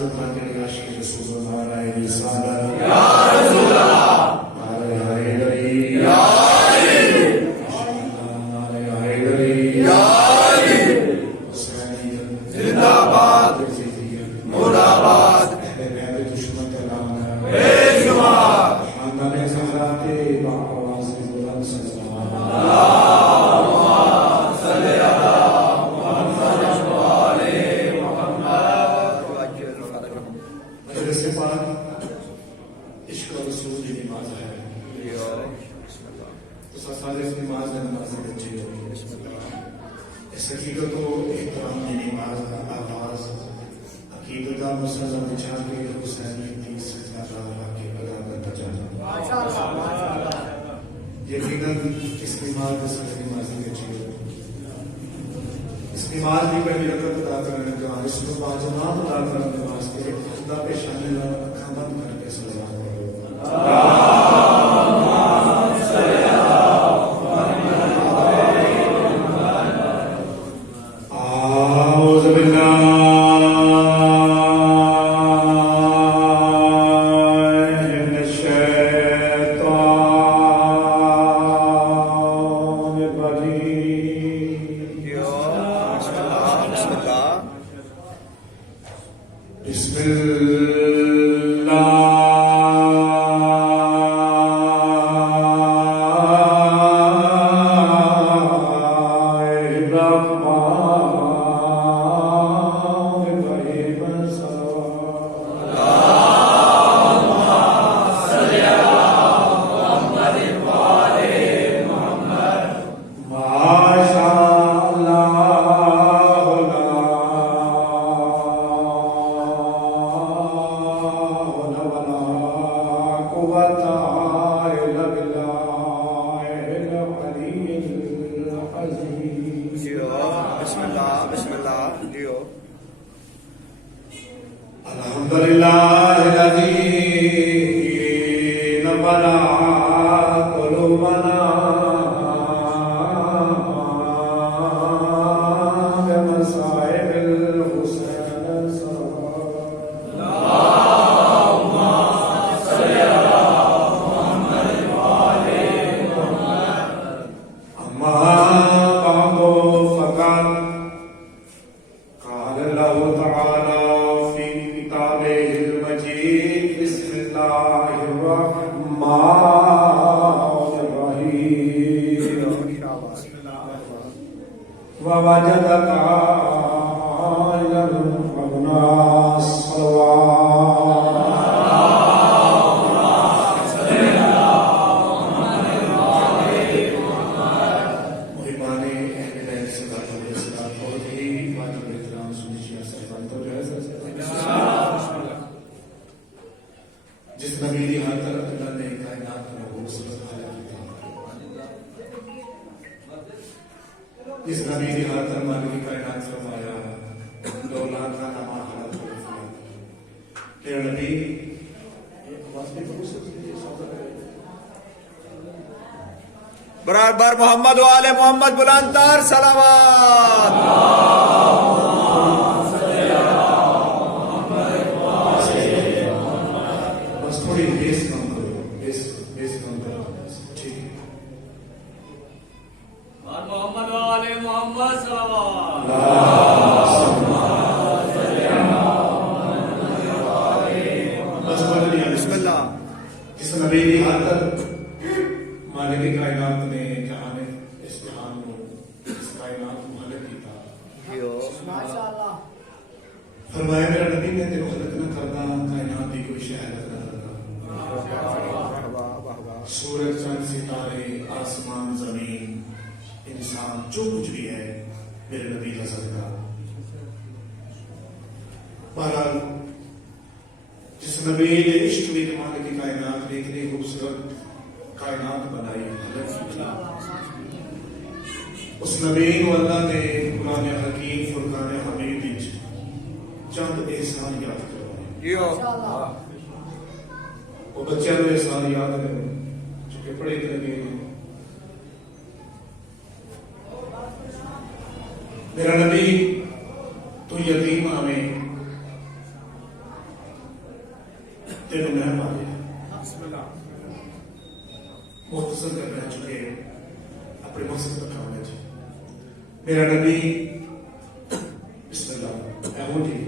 حضرت مانگے عاشق رسول اللہ علیہ رسالت یا رسول اللہ نعرہ حیدری یا علی نعرہ حیدری یا علی حسینیت زندہ باد یزیدیت مرد آباد اہل بیت دشمن کا نام ہے بے شمار خاندان زہرا کے باآواز بلند صلی اللہ مجلس پاک عشق و رسول کی نماز ہے تو ساتھ اس نماز میں نماز بچے اس حقیقت کو احترام کی نماز کا آغاز عقیدت کا مسئلہ بچھا کے حسین کی سجدہ رہا کے ادا کرنا چاہتا یقیناً اس نماز میں سب نمازی بچے اس نماز کی پہلی رکعت ادا کرنے کا اس کو باجماعت ادا کرنے کے واسطے خدا پہ شامل بند کر کے سلام کرو اعوذ باللہ من الشیطان الرجیم بسم الحمدللہ الذی نبل قلوبنا بمصائب الحسین اللہم صل علی محمد وآل محمد اما بعد فقد قال اللہ تعالی بسم اللہ الرحمن الرحیم ووجدک عائلا فغنا جس نبی کی ہر طرف اللہ نے کائنات میں خوبصورت خلق کی جس نبی کی ہر طرف مالک کائنات فرمایا دولت کا نام حالت تیرا نبی برابر محمد و آل محمد بلندتر سلامات تھوڑی بیس کم کرو بیس کم کرو ٹھیک ہے محمد و آل محمد صلوات بسم اللہ جس نبی کی حالت مالک کائنات نے جہاں نے اس جہان کو اس کائنات کو خلق کیتا فرمایا میرا نبی نے تیرے خلق نہ کرتا کائنات کی کوئی شے نہ کرتا سورج چاند ستارے آسمان زمین انسان جو کچھ بھی ہے میرے نبی کا صدقہ بہرحال جس نبی نے عشق میں مالک کی کائنات نے اتنی خوبصورت کائنات بنائی اس نبی کو اللہ نے قرآن حکیم فرقان حمید چند احسان یاد کروائے وہ بچے میں احسان یاد کرو چونکہ پڑھے لگے میرا نبی تو یتیم ہمیں تینوں میں پا لیا مختصر کرنا چکے اپنے مقصد پر کھانا چاہیے میرا نبی بسم اللہ اہو جی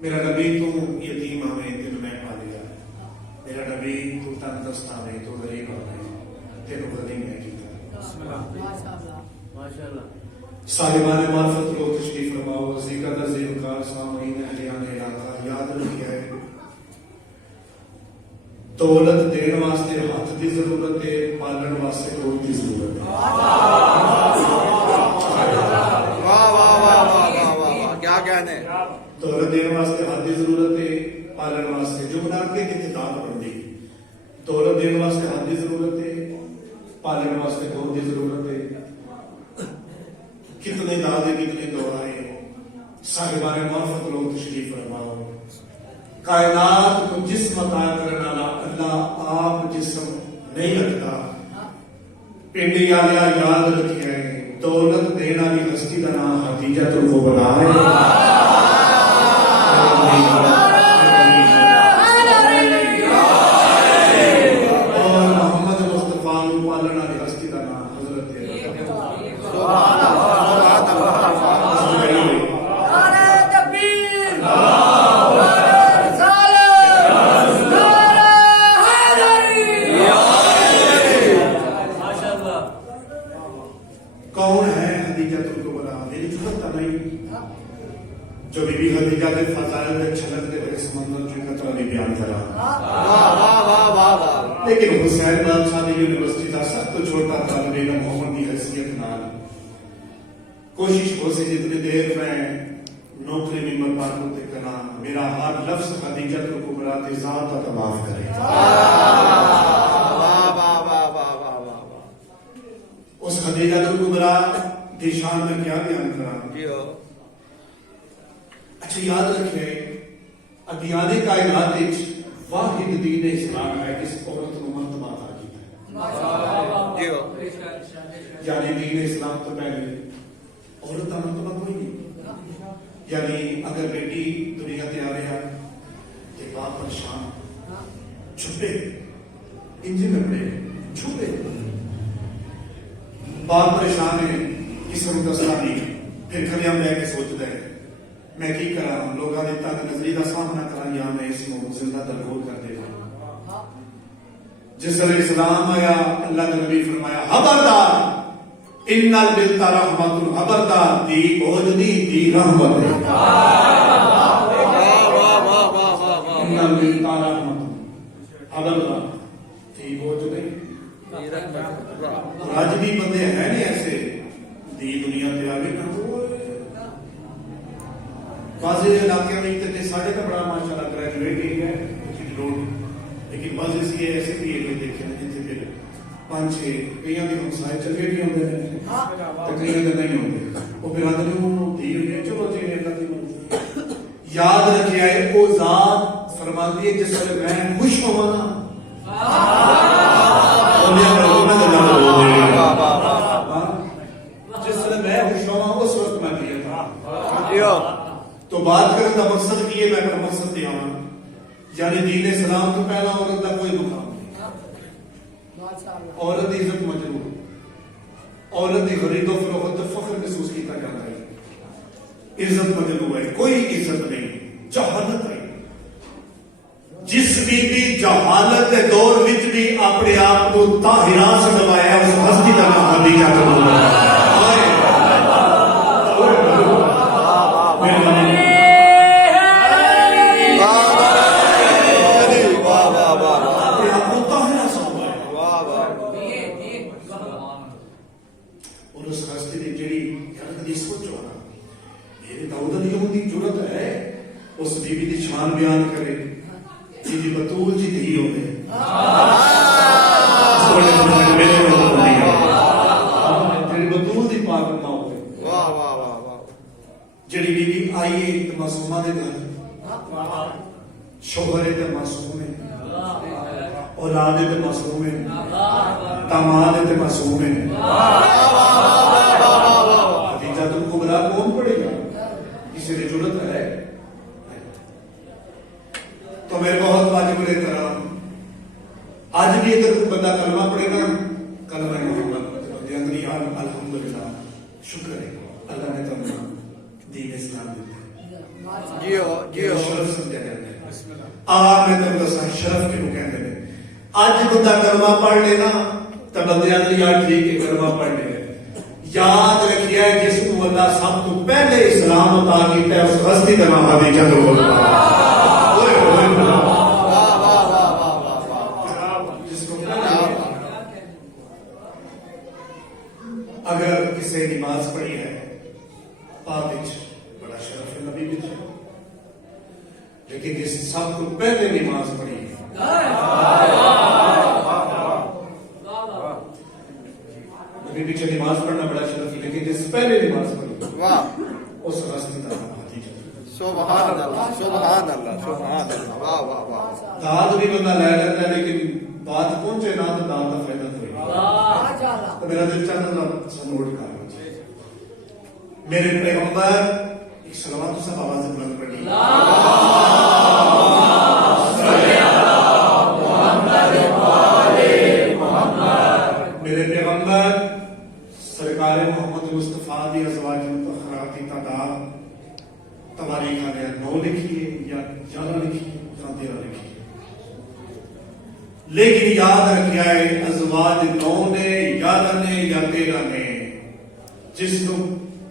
میرا نبی تو یتیم آوے تینوں میں پا لیا میرا نبی تو تندرست آوے تو غریب آوے تینوں غریب میں کیتا صاحبان معرفت لوگ تشریف فرماؤ ذکر نظیر کار سامعین اہلیان علاقہ یاد رکھیا ہے دولت دین واسطے ہاتھ دی ضرورت ہے پالن واسطے گول دی ضرورت ہے واہ واہ واہ واہ واہ واہ کیا کہنے دولت دین واسطے ہاتھ دی ضرورت ہے پالن واسطے جو بنا کے اتداد بندی دولت دین واسطے ہاتھ دی ضرورت ہے پالن واسطے گول دی ضرورت ہے کتنے دادے کتنے دعائیں صاحبان معرفت لوگ تشریف فرماؤ کائنات کو جسم عطا کرنے والا اللہ آپ جسم نہیں رکھتا پنڈی آلیا یاد رکھے ہیں دولت دینے والی ہستی کا نام خدیجہ الکبریٰ ہے اور محمد مصطفیٰ کو پالنے والی ہستی کا نام حضرت کون ہے خدیجہ الکبریٰ میری چھوٹا نہیں جو بی بی خدیجہ کے فضائل میں چھلک کے بڑے سمندر جو قطرہ بھی بیان کرا لیکن حسین بادشاہ نے یونیورسٹی کا سب تو چھوٹا طالب علم محمد کی حیثیت نال کوشش ہو سے جتنی دیر میں نوکری ممبر پاک ہوتے کرنا میرا ہر لفظ خدیجہ الکبریٰ کی ذات کا تباہ کرے اس خدیجہ الکبریٰ کی شان میں کیا بیان کرا اچھا یاد رکھے ادیان کائنات واحد دین اسلام ہے جس عورت کو مرتبہ عطا کیتا ہے یعنی دین اسلام تو پہلے عورت کا مرتبہ کوئی نہیں یعنی اگر بیٹی دنیا تے آ رہا تو باپ پریشان چھپے انجی میں پڑے چھپے باپ پریشان ہے کسی کو دستا نہیں پھر کھڑے ہم لے کے سوچتے ہیں میں کی کرا ہوں لوگوں نے تک نظری کا سامنا کرا یا میں اس کو زندہ درگور کر دے گا جس طرح اسلام آیا اللہ کے نبی فرمایا خبردار ان البنت رحمت خبردار دی بوجھ دی رحمت ہے ان البنت رحمت خبردار دی بوجھ نہیں آج بھی بندے ہیں نہیں ایسے دی دنیا پہ آگے نہ بعض علاقے میں اتنے ساڑھے کا بڑا ماشاءاللہ گریجویٹ ہی ہے لیکن بعض اس لیے ایسے بھی ایک دیکھے ہیں جیسے پھر 5-6 کئیوں کے ہمسائے چلے بھی ہوتے ہیں تو کئیوں کے نہیں ہوتے وہ پھر آدمی وہ دی ہوئی ہے چلو چلے اللہ کی یاد رکھے آئے وہ ذات فرماتی ہے جس سے میں خوش ہوا جس سے میں خوش ہوا اس وقت میں دیا تھا تو بات کرنے کا مقصد کی ہے میں اپنا مقصد دیا ہوں یعنی دین اسلام تو پہلا عورت کا کوئی مقام نہیں عورت عزت مجروح عورت خرید و فروخت فخر محسوس کیتا جاتا ہے عزت مجروح ہے کوئی عزت نہیں جہالت ہے جس بھی جہالت کے دور وچ بھی اپنے آپ کو طاہرہ سمجھایا اس ہستی کا نام خدیجہ ہے اس بیوی دی شان بیان کرے جی بطول جی دھی ہوئے جی بطول دی پاک نہ ہوئے جڑی بیوی آئیے تو معصومہ دے گھر شوہرے تے معصوم ہے اولاد تے معصوم ہے داماد تے معصوم ہے خدیجہ الکبریٰ کون پڑے گا کسی نے ضرورت ہے تو تو میرے بہت واجب الاحترام آج بھی اگر کوئی بندہ کلمہ پڑھے نا کلمہ محمد الحمدللہ شکر ہے اللہ نے تمہیں دین اسلام دیتا جی ہو جی ہو شرف سمجھا جاتا ہے میں تمہیں دسا شرف کے کہتے ہیں اج بندہ کلمہ پڑھ لینا تو بندے آدھے یار ٹھیک ہے کلمہ پڑھ لے یاد رکھیا ہے جس کو اللہ سب تو پہلے اسلام عطا کیتا ہے اس ہستی کا نام خدیجہ رضی اگر کسی نماز پڑھی ہے پاک بڑا شرف ہے نبی بچ لیکن جس سب تو پہلے نماز پڑھی ہے نبی پیچھے نماز پڑھنا بڑا شرف ہے لیکن جس پہلے نماز پڑھی اس ہستی کا نام خدیجہ سبحان اللہ سبحان اللہ سبحان اللہ واہ واہ واہ داد بھی بندہ لے لیتا ہے لیکن بات پہنچے نہ تو داد کا فائدہ تو تو میرا دل چاہتا تھا نوٹ کر میرے پیغمبر ایک صلوات سب آواز بلند پڑھی میرے پیغمبر سرکار محمد مصطفیٰ دی ازواج مطہرات کی تعداد تواریخ میں 9 لکھی ہے یا 11 لکھی ہے یا 13 لکھی ہے لیکن یاد رکھیا ہے ازواج 9 نے 11 نے یا 13 نے جس کو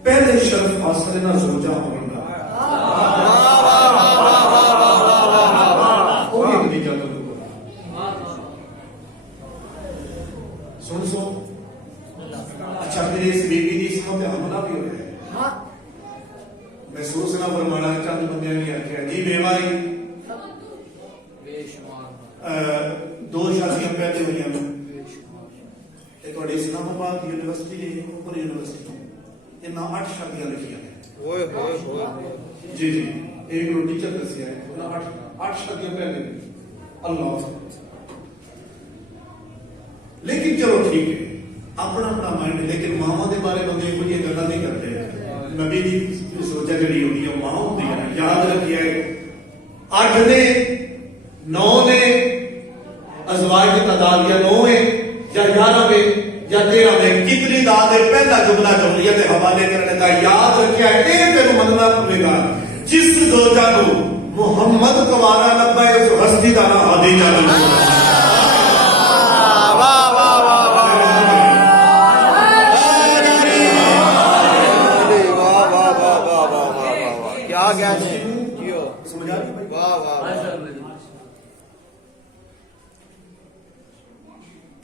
پہلے شرف حاصل نہ زوجہ ہونا سن سو اچھا میرے اس بیوی کی اسموں پہ حملہ بھی ہو رہا ہے محسوس نہ فرمانا چند بندے نے آخیا جی بیوائی 2 شادیاں پہلے ہوئی ہیں تھوڑے اسلام آباد یونیورسٹی ہے اوپر یونیورسٹی انہاں 8 شادیاں لکھیاں ہیں جی جی ایک رو ٹیچر دسیا ہے انہاں 8 شادیاں پہلے اللہ لیکن چلو ٹھیک ہے اپنا اپنا مائنڈ لیکن ماں دے بارے بندے کو یہ گلا نہیں کرتے نبی دی سوچا جڑی ہوتی ہے ماں ہوتی ہے یاد رکھیا ہے 8 نے 9 نے ازواج کی تعداد یا 9 ہے یا 11 ہے یا 13 ہے کتنی داد ہے پہلا جملہ جمہوریت کے حوالے کرنے کا یاد رکھیا ہے کہ تینوں مننا پڑے گا جس زوجہ کو محمد کوارا لبا ہے اس ہستی کا نام خدیجہ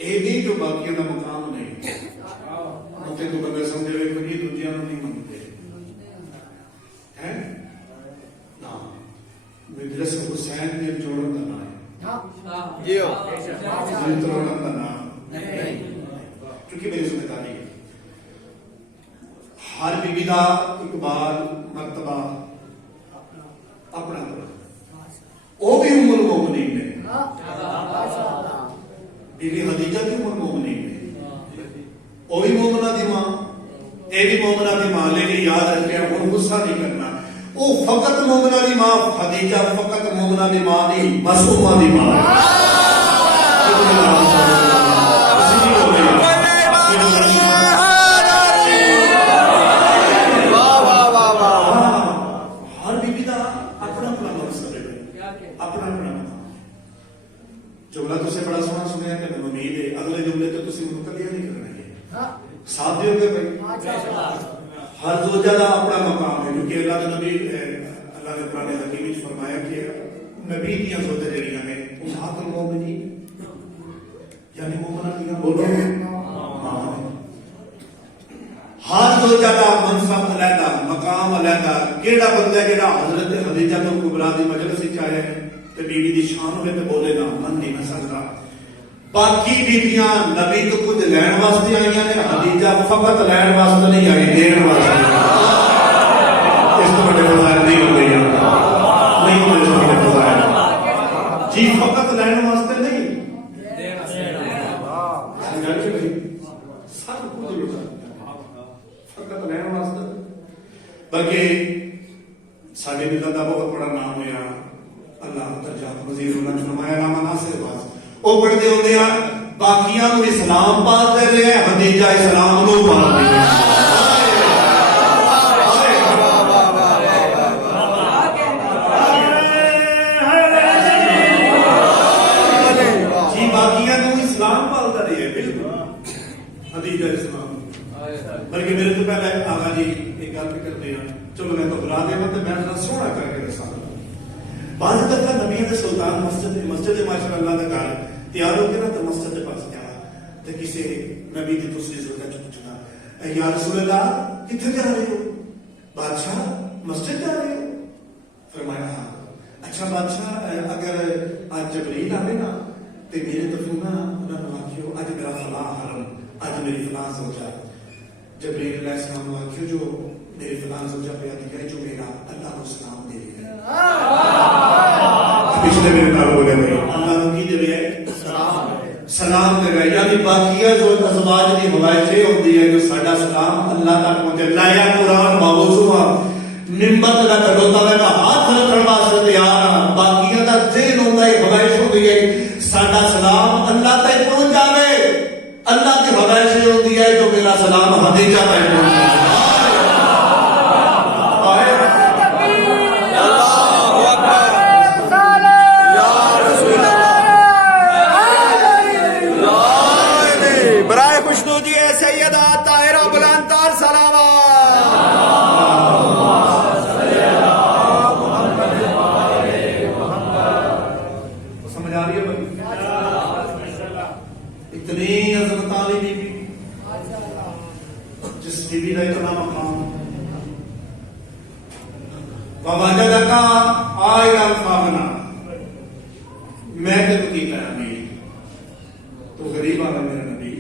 رضی جو باقی کا مقام نہیں مجھے تو بندے سمجھے ہوئے کہ یہ دوجیاں نہیں منتے ہیں نا مجلس حسین نے جوڑن کا نام ہے جوڑن کا نام کیونکہ میری ذمہ داری ہے ہر بیوی کا اقبال مرتبہ اپنا وہ بھی ام المومنین ہے بیوی خدیجہ بھی عمر مومنین ہے وہ بھی مومنہ دی ماں اے بھی مومنہ دی ماں لیکن یاد رکھے ہوں غصہ نہیں کرنا وہ فقط مومنہ دی ماں خدیجہ فقط مومنہ دی ماں نہیں معصومہ دی ماں ہر بیوی کا اپنا اپنا مقصد ہے اپنا اپنا جملہ تو سے بڑا سونا سنیا کہ میں امید ہے اگلے جملے تو تسی مقدمہ نہیں کرنا ہے ساتھ دیو گے بھائی ہر زوجہ کا اپنا مقام ہے کیونکہ اللہ کے نبی اللہ نے قرآن حکیم میں فرمایا کہ نبی کی زوجہ جڑیاں ہیں امہات المومنین یعنی مومنہ کی بولو ہر زوجہ کا منصب علیحدہ مقام علیحدہ کیڑا بندہ کیڑا حضرت خدیجہ تو کبریٰ دی مجلس وچ آیا ہے تے بیوی دی شان ہوئے تے بولے نا من نہیں نہ سکتا باقی بیویاں نبی تو کچھ لین واسطے آئیاں نے خدیجہ فقط لین واسطے نہیں آئی دین واسطے اس تو بڑے فضائل نہیں ہو گئی نہیں ہوئے اس بڑے فضائل جی فقط لین واسطے نہیں سب کچھ لٹا فقط لین واسطے بلکہ ساڈے ملت دا بہت بڑا نام ہوا اللہ درجہ مزید ہونا فرمایا علامہ ناصر باز وہ پڑھتے ہوتے ہیں باقیاں کو اسلام پاک دے رہے ہیں حدیجہ اسلام کو پاک دے رہے ہیں جی باقیاں کو اسلام پاک دے رہے ہیں بالکل حدیجہ اسلام بلکہ میرے تو پہلے آغا جی ایک گل بھی کرتے ہیں چلو میں تو بلا دے تو میں ذرا سونا کر کے دسا بعض دفعہ نبی کے سلطان مسجد ماشاء اللہ کا گھر تیار ہو کے نا تو مسجد کے پاس گیا تو کسی نبی کی دوسری ضرورت پوچھنا یا رسول اللہ کتنے جا رہے ہو بادشاہ مسجد جا رہے ہو فرمایا ہاں اچھا بادشاہ اگر آج جبریل آئے نا تو میرے تو نا انہوں نے آخیو اج میرا فلاں حرم اج میری فلاں زوجہ جبریل علیہ السلام نے آخیو جو میری فلاں زوجہ پہ آدھی گئے جو میرا اللہ کو سلام دے رہی ہے پچھلے میرے نال بولے نہیں اللہ کو کی دے رہی ہے سلام دے رہا ہے یعنی باقیہ جو ازواج کی حوائجیں ہوتی ہے جو ساڈا سلام اللہ تک پہنچے لایا قرآن موضوع نمبت کا کھڑوتا ہے کا ہاتھ رکھنے واسطے تیار ہاں باقیہ کا ذہن ہوتا ہے حوائج ہوتی ہے ساڈا سلام اللہ تک پہنچ جاوے اللہ کی حوائج ہوتی ہے جو میرا سلام حدیجہ تک پہنچ جائے میں تو کی کہا نہیں تو غریب آگا میرا نبی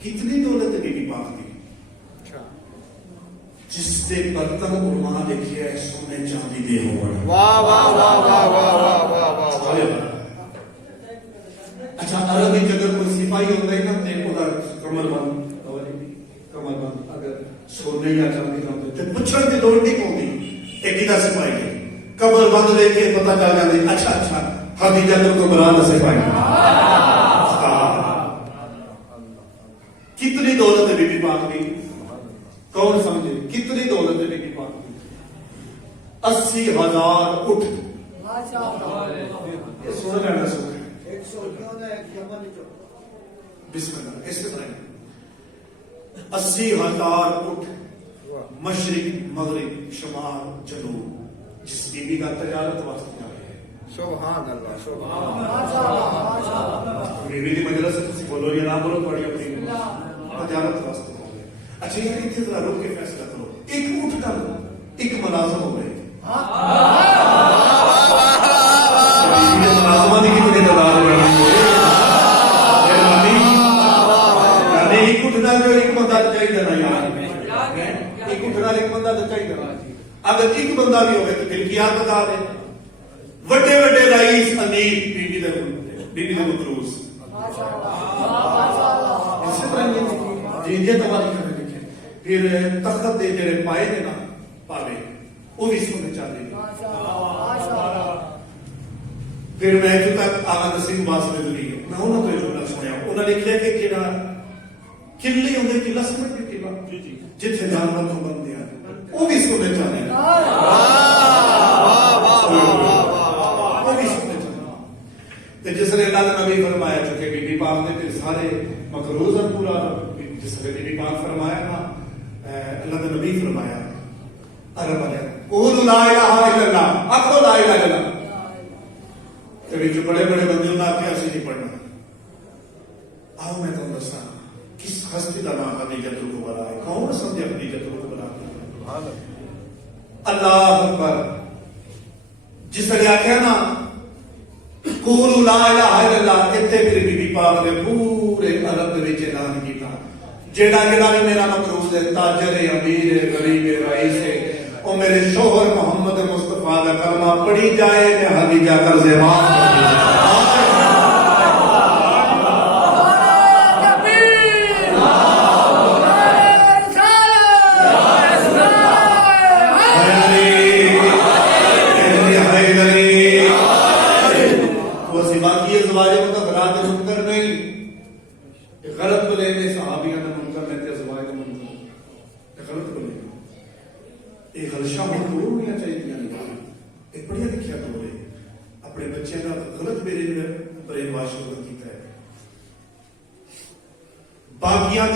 کتنی دولت بی بی پاک دی جس سے برتن علماء دیکھئے ہے سونے چاندی دے ہو واہ واہ واہ واہ واہ واہ واہ اچھا عربی جگر کوئی سپاہی ہوتا ہے نا تے خدا کمر بند اگر سونے یا چاندی کا ہوتا ہے پچھڑ کے دوڑ نہیں پہنچی ایک ہی دا سپاہی ہے قبر بند لے کے پتہ چل جاندے اچھا اچھا حدیجہ کو برا نہ سپاہی کتنی دولت ہے بی بی پاک دی کون سمجھے کتنی دولت ہے بی بی پاک دی 80,000 اٹھ یہ سونا لینا سونا بسم اللہ اس طرح 80,000 اٹھ مشرق مغرب شمال جنوب جس بی بی کا تجارت واسطے آ رہے ہیں سبحان اللہ سبحان اللہ بی بی کی مجلس سے کسی بولو یا نہ بولو پڑھی اپنی تجارت واسطے آ رہے ہیں اچھا یہ اتنے ذرا روک کے فیصلہ کرو ایک اٹھ کر ایک ملازم ہو گئے ملازمہ کی کتنی تعداد ہے یعنی ایک اٹھنا جو ایک بندہ چاہیے نا یار ایک اٹھنا ایک بندہ چاہیے نا اگر ایک بندہ بھی ہوگا تو پھر کیا بتا دے وڈے وڈے رئیس امیر بی بی دے مدروس اسی طرح یہ تمہاری کرنے لکھے پھر تخت دے جڑے پائے دے نا پاوے وہ بھی سونے چاہتے ہیں پھر میں جو تک آغا نصیر باس میں دلی میں انہوں نے جملہ سنیا انہوں نے لکھا کہ کیڑا کلی ہوندے قلعہ سمجھ کے قلعہ جتھے جانور کو بن دیا وہ بھی سونے چاہتے ہیں وہ بھی سونے چاہتے ہیں جس نے اللہ نے نبی فرمایا چکے بی بی پاک نے پھر سارے مقروض ہیں پورا جس نے بی بی پاک فرمایا نا اللہ نے نبی فرمایا عرب علیہ قولوا لا الہ الا اللہ اکھو لا الہ الا اللہ کبھی جو بڑے بڑے بندے ہونا آپ کے ایسے نہیں پڑھنا آؤ میں تم دسا کس ہستی کا نام خدیجہ الکبریٰ ہے کون سمجھے خدیجہ الکبریٰ اللہ اکبر جس نے آخیا نا قولوا لا الہ الا اللہ اتنے پھر بی بی پاک نے پورے عرب دے وچ اعلان کیتا جیڑا جیڑا بھی میرا مقروض ہے تاجر ہے امیر ہے غریب ہے رئیس ہے اور میرے شوہر محمد مصطفیٰ کا کلمہ پڑھی جائے میں حدیجہ قرض معاف کر دیا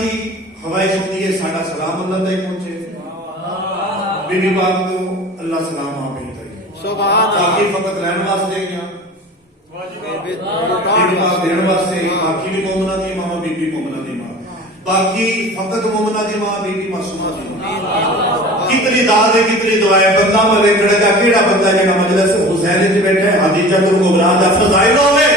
دی خواہش ہوتی ہے ساڈا سلام اللہ تک پہنچے بی بی پاک کو اللہ سلام آپ بھیجتا ہے سبحان باقی فقط رہن واسطے گیا بی بی پاک دین واسطے باقی بھی مومنہ دی ماں بی بی مومنہ دی ماں باقی فقط مومنہ دی ماں بی بی معصومہ دی ماں کتنی داد ہے کتنی دعائیں بندہ مرے کھڑے گا کیڑا بندہ جڑا مجلس حسین وچ بیٹھا ہے خدیجہ کو گھبرا دا فضائل ہوے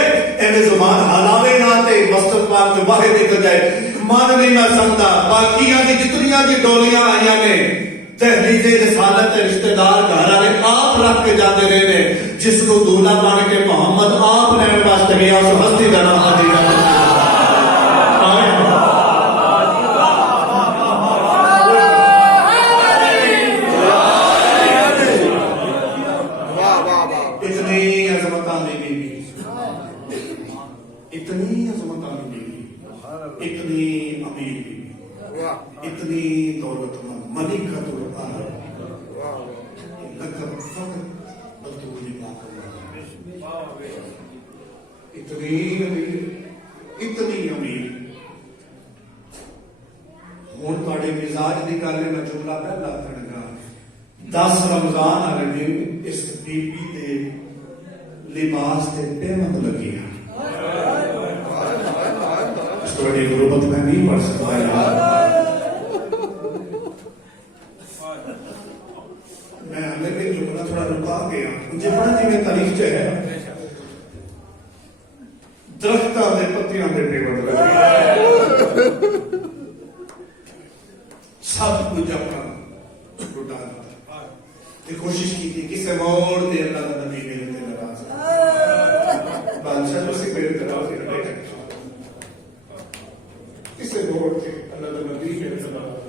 ایویں زبان حلاوے نہ تے مسجد پاک میں باہر نکل جائے من نہیں میں سمجھدا باقیاں دی جتنیاں دی ڈولیاں آئیاں نے تحریک رسالت رشتہ دار گھر والے آپ رکھ کے جاتے رہے نے جس کو دولہا بن کے محمد آپ لین واسطے گیا اس ہستی کا نام خدیجہ اتنی دولت مند ملکۃ العرب لقب فقط بطول پاک اتنی امیر ہوں تھوڑے مزاج کی گل ہے میں جملہ پہلا کرنا 10 رمضان والے دن اس بی بی دے لباس تے پیمند لگی ہے تھوڑی غربت میں نہیں پڑھ سکتا یار میں لیکن جملہ تھوڑا رکا گیا مجھے پڑھا جی میں تاریخ چ ہے درختوں کے پتیاں کے پیمند لگی سب کچھ اپنا لٹا کوشش کی تھی کسی موڑ دے اللہ کا نبی میرے تے ناراض بادشاہ اسی میرے ناراض کسی موڑ سے اللہ کا نبی میرے تے ناراض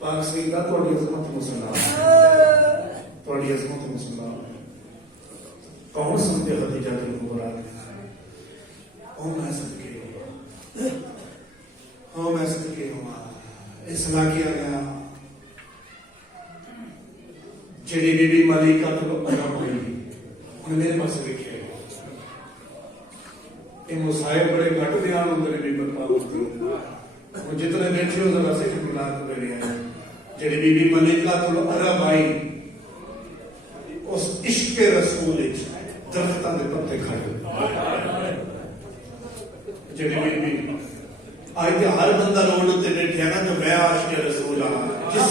پاک سیدہ تھوڑی عظمت مسلمان تھوڑی عظمت مسلمان کون سمجھے خدیجہ کے کبریٰ کون میں صدقے ہوں میں صدقے ہوں اصلاح کیا گیا جڑی بی بی ملیکہ تو عرب ہوئی انہیں میرے پاس لکھے یہ مسائب بڑے گھٹ بیان ہوتے ہیں بی برپا ہوتے ہیں جتنے بیٹھے ہو ذرا سے ملاد کو لے آئے جڑی بی بی ملیکہ تو عرب آئی اس عشق رسول درختوں کے پتے کھائے جڑی بی بی آج ہر بندہ روڈ تے بیٹھے نا جو میں عاشق رسول ہاں جس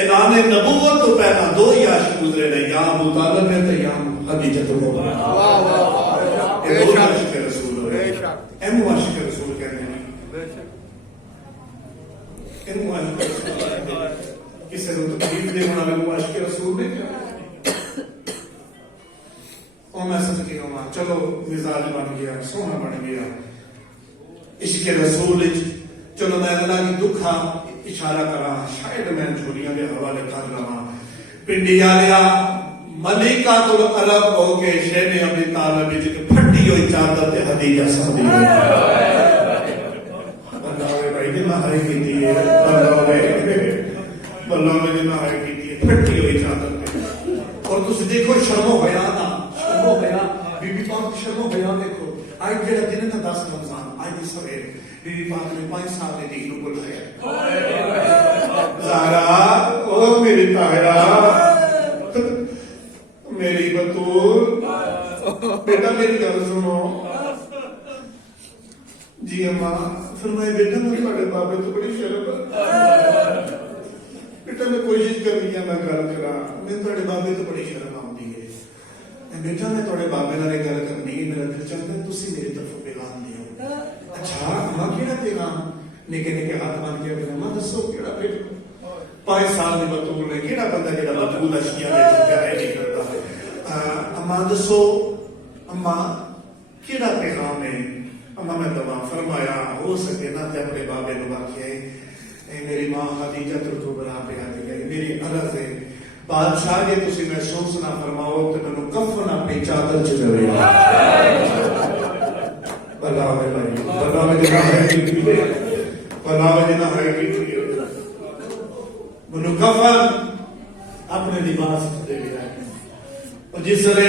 اعلان نبوت تو پہلا 2 ہی عاشق گزرے نے یا ابو طالب ہے تے یا خدیجہ تو واہ واہ بے شک عاشق رسول ہوئے ایم عاشق رسول کہتے ہیں ایم عاشق رسول کسی کو تکلیف دے ہونا لگو عاشق رسول نے او میں صدقے ہوں چلو مزاج بن گیا سونا بن گیا عشق رسول چلو میں اللہ کی دکھا اشارہ کرا شاید میں جھولیاں کے حوالے کر رہا پنڈی آلیا ملیکہ تو عرب ہو کے شہر ابی طالب جی پھٹی ہوئی چادر تے خدیجہ سادی بنداوے بھائی جنہ ہائی کی تھی بنداوے جنہ ہائی کی تھی پھٹی ہوئی چادر تے اور تُس دیکھو شرم و بیان شرم و بیان بی بی پاک شرم و بیان دیکھو آج جڑا دن تھا 10 رمضان آج دی سویر بی بی پاک نے 5 سال دے دین کو بلایا زہرا او میری طاہرہ میری بطول بیٹا میری گل سنو جی اماں فرمائے بیٹا میں تھوڑے بابے تو بڑی شرم بیٹا میں کوشش کر رہی ہوں میں گل کرا میں تھوڑے بابے تو بڑی شرم آتی ہے بیٹا میں تھوڑے بابے نال گل کرنی ہے میرا دل چاہتا ہے تسی میری طرف پیغام دیو اچھا ماں کیڑا پیغام نکے نکے ہاتھ بن کے ماں دسو کیڑا پیغام 5 سال دی بطول نے کیڑا بندہ جڑا بطول اشیاء وچ پیار نہیں کرتا اماں دسو اماں کیڑا پیغام ہے اماں میں دعا فرمایا ہو سکے نہ تے اپنے بابے نو واقعے میری ماں خدیجہ کبریٰ پہ آ گئی میری عرض ہے بادشاہ جی تسی محسوس نہ فرماؤ تے مینوں کفن اپنی چادر چ دے بلا میں بھائی بلا میں جنا ہے کی بلا میں جنا ہے کی مینوں کفن اپنے لباس دے دیا اور جس نے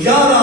11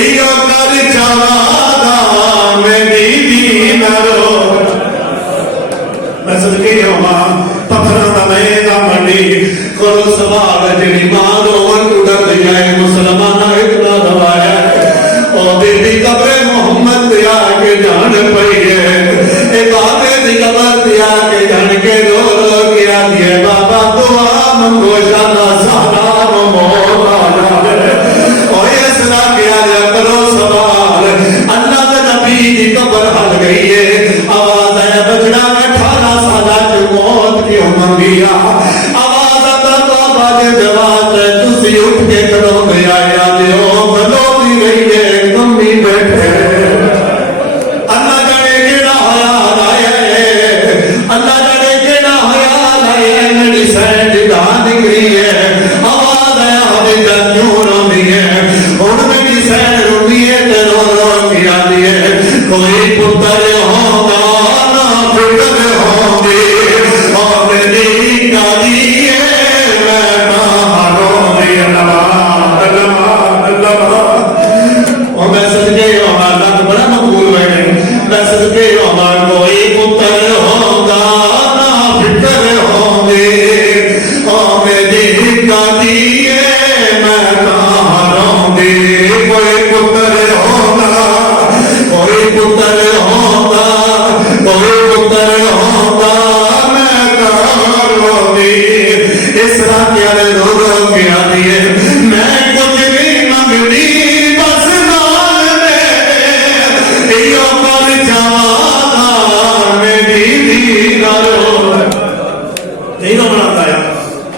ایو کر چوادا میری دینارو میں صدقے ہوما پتھرہ دا میں دا منڈی کرو سوال جنی ماں دو من اڑت جائے مسلمانہ اتنا دوایا او بی بی قبر محمد دیا کے جان پئی ہے اے بابے دی قبر دیا کے جان کے رو رو کیا دیے بابا دعا منگو شانا سالام مولا او یہ سلا کیا جا کرو سوال اللہ دا نبی دی قبر حل گئی ہے آواز ہے بچڑا میں 18 سالہ کی موت کیوں منگیا آواز آتا بابا کے جواب ہے تسی اٹھ کے کھڑو میں آیا دیو ملو دی رہی ہے کمی بیٹھے اللہ جانے کیڑا حیال آیا ہے اللہ جانے کیڑا حیال آیا ہے میری سینڈ دان نکلی ہے آواز ہے ہمیں جنیوں رومی ہے اور میری سینڈ رومی ہے تیرو رو کیا دیئے کوئی پتر ہوگا نہ فکر ہوگی اور میری کالی ہے میں کہاں رومی اللہ اور میں صدقے ہوگا اللہ تو بڑا مقبول ہے میں صدقے ہوگا کوئی پتر ہوگا نہ فکر ہوگی اور میری کالی ہے میں کہاں رومی کوئی پتر ہوگا کوئی پتر ہوگا کوئی پتر ہوگا میں کہاں رومی اس طرح کیا لے رو رو کیا دیئے میں کچھ بھی مانگنی بس نال میں ایو کر چوادا میری دینارو ایو بناتا ہے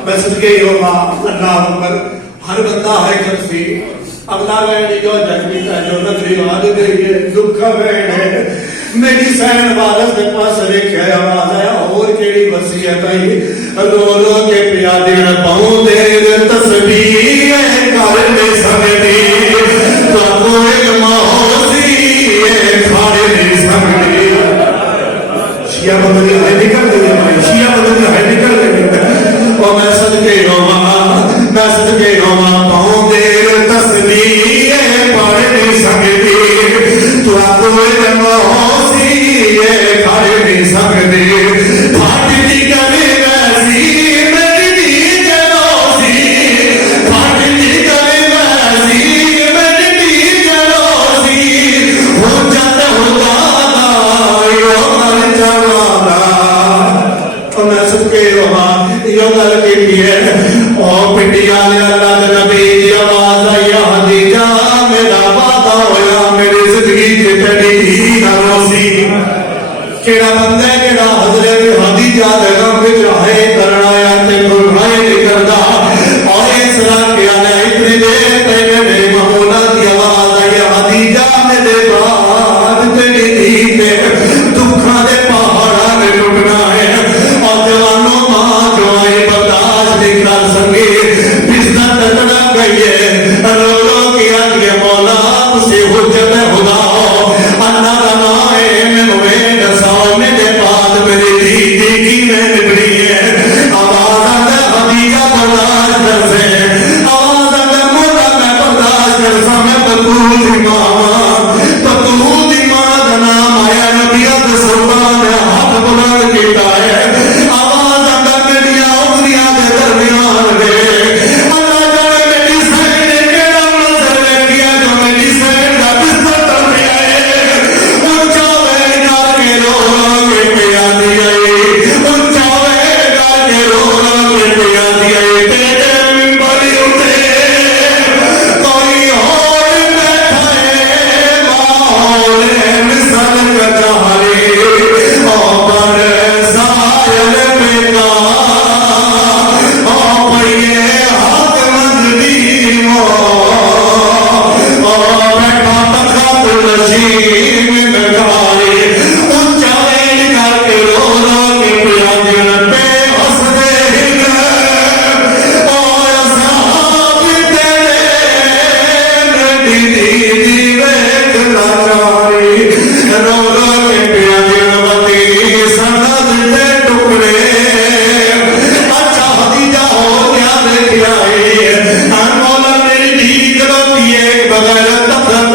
میں صدقے ہوگا اللہ اکبر ہر بندہ ہے کسی اگلا گئے جو جنگی کا جو نظری آد گئی ہے دکھا گئے ہے میری سین والد کے پاس ریکھے آواز آیا اور کیڑی وسیعت آئی رو رو کے پیادے نہ پاؤں دیر تسبیح کر میں سمجھنی تو کوئی ماحوسی کھاڑے نہیں سمجھنی شیعہ بدلی ہے نکل گئی شیعہ بدلی ہے نکل گئی اور میں صدقے روما پاؤں دیر تسبیح پڑھ نہیں سکتی تو کوئی ماحوسی کھاڑے نہیں سکتی پھاٹتی کرے ویسی میری دی جلوسی پھاٹتی کرے ویسی میری دی جلوسی ہو جاتا ہوگا یو کر جوانا اور میں صدقے روما یو گل کی ہے اور پنڈیا نے اللہ نبی دی آواز آئی حدیجہ میرا وعدہ ہویا میری زندگی کے تیری دی نہ روسی کیڑا بندہ ہے کیڑا حضرت حدیجہ دے غم وچ ہے کرنا یا تے کوئی نہیں کردا اور اس طرح کیا نے اتنی دیر پہلے میرے مولا دی آواز آئی حدیجہ میرے بعد تیری دی تے دکھاں دے پہاڑاں تے ٹوٹنا ہے اور جوانوں ماں جو آئی برداشت نہیں کر سکے بستر تڑا گئی ہے رو رو کیا کہ مولا اسے حجت خدا ہو اللہ رنائے میں نوے نساؤ میرے بعد میری دی کی میں نبری ہے آواز آدھے حدیجہ برداشت کر سے آواز آدھے مولا میں برداشت کر سا میں بطول دی ماں نام آیا نبیت سلطان ہاتھ بلند کیتا ہے آواز آدھے میری آوریاں دے درمیان ہے اللہ جانے میری سائن نے کیڑا منظر لے کیا جو میری سائن دا بستر تر دیا ہے اونچا ویڈا کے رو رو کے پیا دیا ہے اونچا ویڈا کے رو رو کے پیا دیا ہے تیرے ممبری اٹھے کوئی اور بیٹھا ہے ماحول مثل کچھاری اور پر سائل میں کا اور پڑیے حق مندی اور بیٹھا تخت نشین نگاری اونچا ویل کر کے رو رو کے پیا دن پہ حسدے ہن اور اصحاب تیرے نڈی دی ویک لاچاری رو رو کے پیا دن وطی سند دے ٹکڑے اچھا حدیجہ ہو گیا دیکھ آئی مولا میری دی جلوتی ہے بغیر تفرت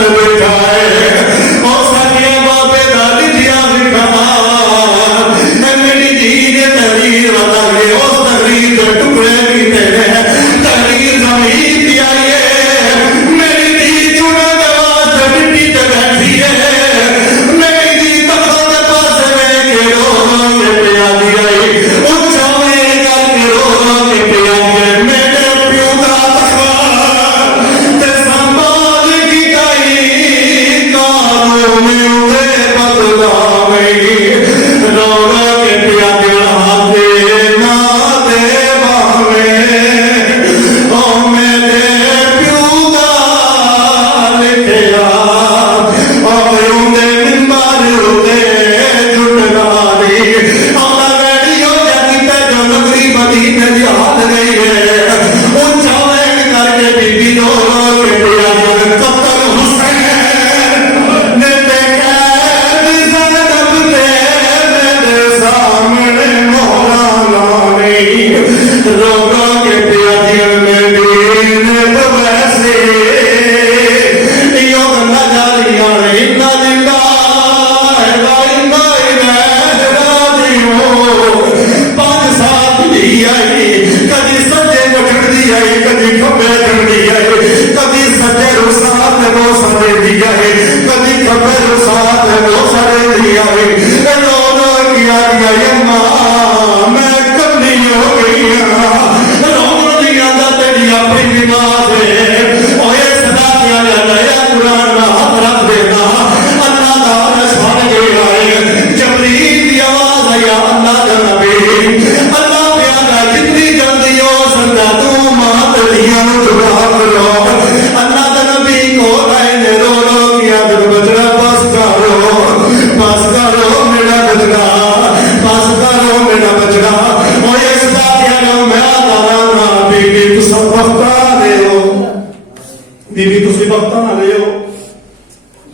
ਦਿਓ।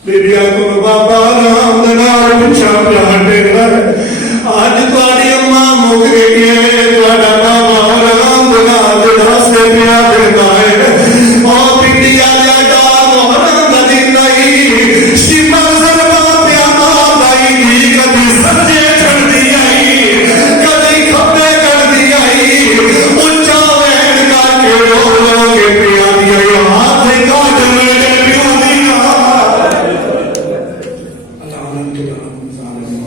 ਬੀਬੀਆਂ ਕੋਲ ਬਾਬਾ ਰਾਮ ਦੇ ਨਾਲ ਪਿੱਛਾ ਪਿਆਰ ਦੇਖਦਾ ਹੈ। ਅੱਜ ਤੁਹਾਡੀ ਅੰਮਾ ਮੁੱਕ ਗਈ ਹੈ, ਤੁਹਾਡਾ ਬਾਬਾ ਰਾਮ ਦੇ ਨਾਲ ਜਿਹੜਾ ਸੇ ਪਿਆਰ ਦਿੰਦਾ ਹੈ ਉਹ